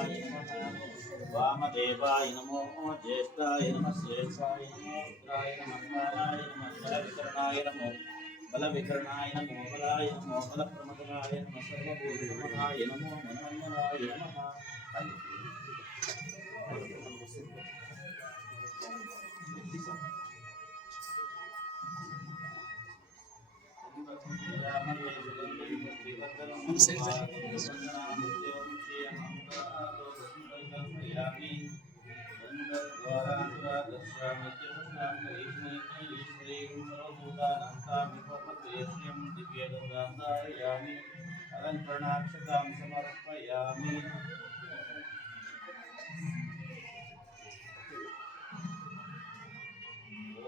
वामदेवाय नमः वामदेवाय नमो ज्येष्ठाय नमः श्रेष्ठाय नमो रुद्राय नमः कालाय नमः बलविकरणाय नमो बलविकरणाय नमो बलाय नमो बलप्रमदनाय नमः सर्वभूतमनाय नमो मनोन्मनाय नमः अलंकरणाक्षतां समर्पयामि।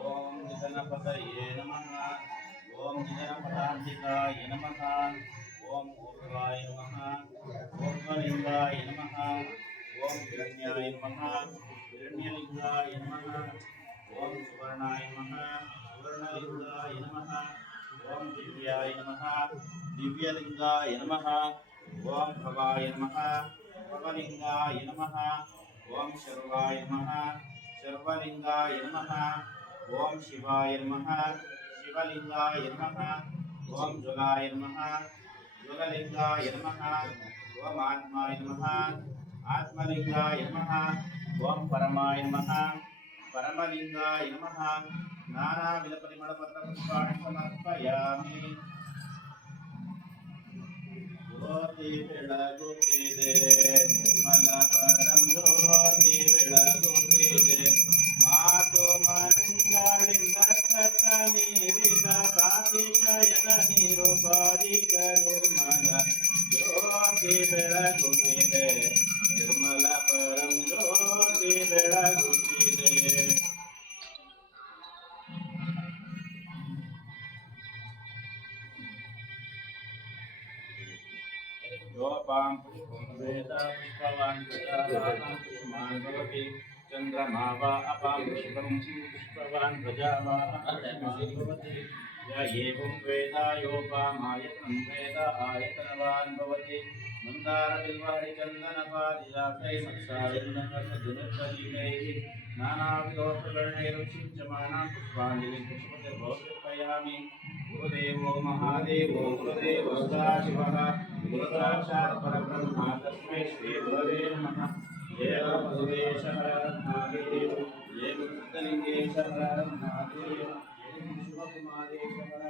ओम निधनपतये नमः। ओम निधनपदान्तिकाय नमः। ओम ऊर्ध्वाय नमः। ऊर्ध्वलिंगाय नमः। ओम हिरण्याय नमः। हिरण्यलिंगाय नमः। ओम सुवर्णाय नमः। सुवर्णलिंगाय नमः। ओम दिव्याय नमः। दिव्यलिंगाय नमः। ओम भवाय नमः। भवलिंगाय नमः। ओम शर्वाय नमः। शर्वलिंगाय नमः। ओम शिवाय नमः। शिवलिंगाय नमः। ओम ज्वलाय नमः। ज्वललिंगाय नमः। ओम आत्माय नमः। आत्मलिंगाय नमः। ओम परमाय नमः। परमलिंगाय नमः। नानाविधपरिमलपत्रपुष्पाणि समर्पयामि। ज्योति बेळगुತ್ತಿದೆ ನಿರ್ಮಲ ಪರಂ ಜ್ಯೋತಿ ಬೆಳಗುತ್ತಿದೆ ಮಾತು ಮನಗಳಿಂದ ಸತ್ತ ನೀರಿದ ಸಾತಿಶಯದ ನಿರುಪಾಧಿಕ ನಿರ್ಮಲ ಜ್ಯೋತಿ ಬೆಳಗುತ್ತಿದೆ ನಿರ್ಮಲ ಪರಂ ಜ್ಯೋತಿ ಬೆಳಗುತ್ತಿದೆ योपां पुष्पं वेद पुष्पवान् प्रजावान् पुष्पवान् भवति चन्द्रमा वा अपां पुष्पं पुष्पवान् प्रजावान् भवति य एवं वेद योपामायतनं वेद आयतनवान् भवति मन्दारबिल्वारिचन्दनपादिजातैः सत्सायन्नकसद्गुणप्रदीपैः नानाविधोपकरणैरुचिञ्चमानां पुष्पाञ्जलिं पुष्पतिर्भवतीर्पयामि गुरुदेवो महादेवो गुरुदेवो सदाशिवः गुरुसाक्षात् परब्रह्म तस्मै श्री गुरवे नमः। जय गुरुदेशः महादेव जय गुरुसिद्धलिंगेश्वर महादेव जय शिवकुमारेश्वर